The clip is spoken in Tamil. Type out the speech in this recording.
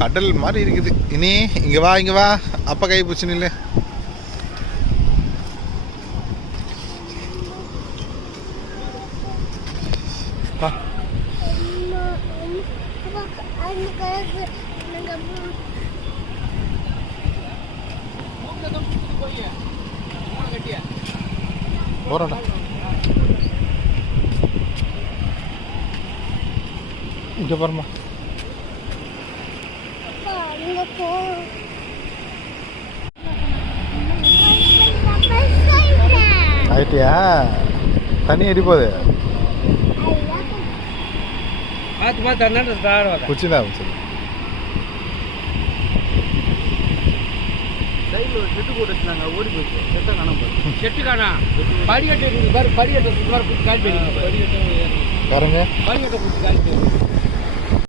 கடல் மாதிரி இருக்குது. இனி இங்கே வா, இங்கே வா, அப்பா கை பிடிச்சி நில்லு. வா. போறடா. இங்க பாருமா. ஆயிட்டியா? தண்ணி எடி போகுது. குச்சிதான் குச்சி. செட்டு போட்டு வச்சுனாங்க, ஓடி போயிடுச்சு. செட்டை காணாம போயிடுச்சு. செட்டு காணா படிக்கட்டு பாருங்க. படிக்கட்டை பிடிச்சி கால் போயிடுச்சு.